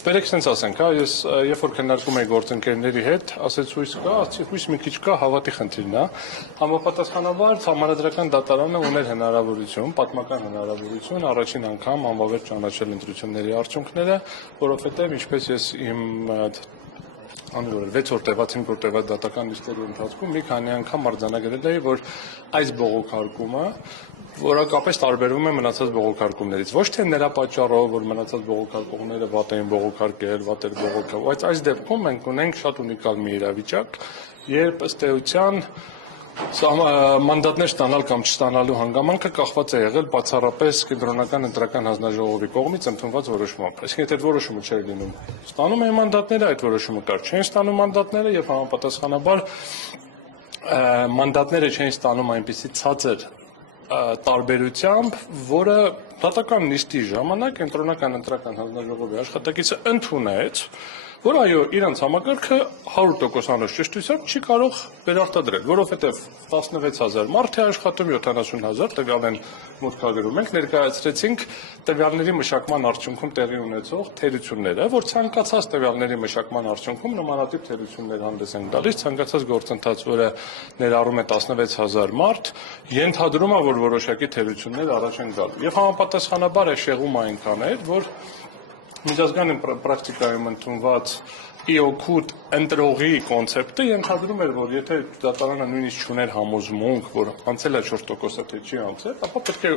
Բերեք sense ասենք, ես երբ որ քննարկում եի գործընկերների հետ, ասեց հույս մի քիչ կա, հավատի խնդիրն է։ Համապատասխանաբար համանդրական դատարանը ուներ հնարավորություն, պատմական հնարավորություն առաջին անգամ անվավեր ճանաչել ընտրությունների արդյունքները, որովհետև ինչպես ես իմ 6 օր տևած, 5 օր տևած դատական նիստերի ընթացքում մի քանի անգամ արձանագրել էի, որ այս բողոքարկումը որակապես տարբերվում է մնացած բողոքարկումներից։ Ոչ թե նրա պատճառով, որ մնացած բողոքարկողները վատ էին բողոքարկել, վատ էր բողոքել, բայց այս դեպքում մենք ունենք շատ ունիկալ մի իրավիճակ, երբ ըստ էության մանդատներ ստանալ կամ չստանալու հանգամանքը կախված է եղել բացառապես կենտրոնական ընտրական հանձնաժողովի կողմից ընդունված որոշմամբ։ Այսինքն այդ որոշումը չէր լինում ստանում էին մանդատները, այդ որոշումը կար չեն ստանում մանդատները եւ համապատասխանաբար մանդատները չեն ստանում այնպիսի ցածր տարբերությամբ, որը դատական նիստի ժամանակ կենտրոնական ընտրական հանձնաժողովի աշխատակիցը ընդունեց, որ այո, իրանց համակարգը 100%-անոց ճշտությամբ չի կարող վերարտադրել, որովհետև 16000 մարդ է աշխատում, 70000 տվյալ են մուտքագրում։ Մենք ներկայացրեցինք տվյալների մշակման արդյունքում տեղի ունեցող թերությունները, որ ցանկացած տվյալների մշակման արդյունքում նմանատիպ թերություններ հանդես են գալիս, ցանկացած գործընթաց, որը ներառում է 16000 մարդ, ենթադրում է, որ որոշակի թերություններ առաջ են գալու։ Եվ համապատասխանաբար է շեղումը այնքան էր, որ միջազգային պրակտիկայում ընդունված իօքուտ ընտրողի կոնցեպտը ենթադրում էր, որ եթե դատարանը նույնիսկ չուներ համոզմունք, որ անցել է 4%-ը թե չի անցել, ապա պետք է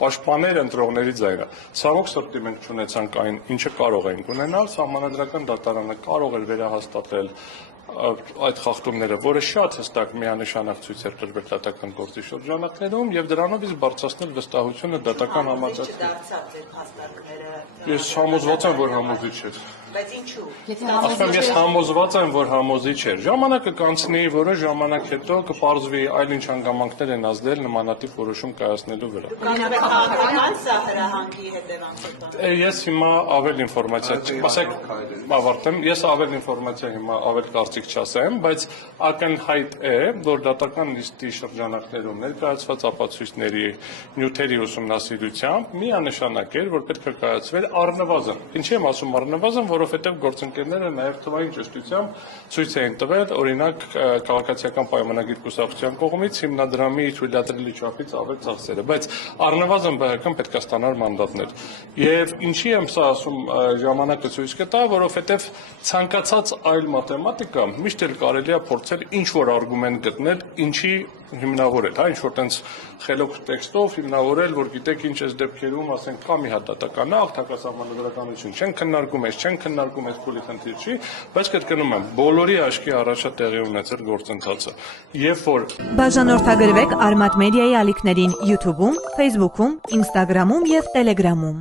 պաշտպաներ ընտրողների ձայնը։ Ցավոք սրտի մենք չունեցանք այն, ինչը կարող ենք ունենալ, Սահմանադրական դատարանը կարող էր վերահաստատել այդ խախտումները, որը շատ հստակ միանշանակ ցույց էր տրվել դատական գործի շրջանակներում եւ դրանով իսկ բարձրացնել վստահությունը դատական համակարգի։ Ես համոզված եմ, որ համոզիչ էր։ Բայց ինչու։ Ասում եմ, ես համոզված եմ, որ համոզիչ էր։ Ժամանակը կանցնի, որոշ ժամանակ հետո կպարզվի այլ ինչ հանգամանքներ են ազդել նմանատիպ որոշում կայացնելու վրա։ Քաղաքական սա հրահանգի հետևանքով։ Ես հիմա ավել ինֆորմացիա, ասեք, ավարտեմ, ես ավել ինֆորմացիա հիմա ավել կարծիք չասեմ, բայց ակնհայտ է, որ դատական նիստի շրջանակներում ներկայացված ապացույցների նյութերի ուսումնասիրությամբ միանշանակ էր, որ պետք է կայացվեր առնվազն։ Ինչի եմ ասում առնվազն, որովհետև գործընկերները նաև թվային ճշտությամբ ցույց էին տվել, օրինակ քաղաքացիական պայմանագիր կուսակցության կողմից հիմնադրամի թույլատրելի չափից ավել ծախսերը, բայց առնվազն ԲՀԿ-ն պետք է ստանար մանդատներ։ Եվ ինչի եմ սա ասում, ժամանակը ցույց կտա, որովհետև ցանկացած այլ մաթեմատիկա միշտ էլ կարելի է փորձել ինչ-որ արգումենտ գտնել, ինչի հիմնավորել, հա, ինչ-որ տենց խելոք տեքստով հիմնավորել, որ գիտեք ինչ այս դեպքերում, ասենք, կա մի հատ դատական ակտ, հակասահմանադրականություն չեն քննարկում, չեն քննարկում, այս փուլի խնդիր չի, բայց կրկնում եմ, բոլորի աչքի առաջա տեղի ունեցել գործընթացը։ Երբ որ Բաժանորդագրվեք Արմատ մեդիայի ալիքներին YouTube-ում, Facebook-ում, Instagram-ում եւ Telegram-ում։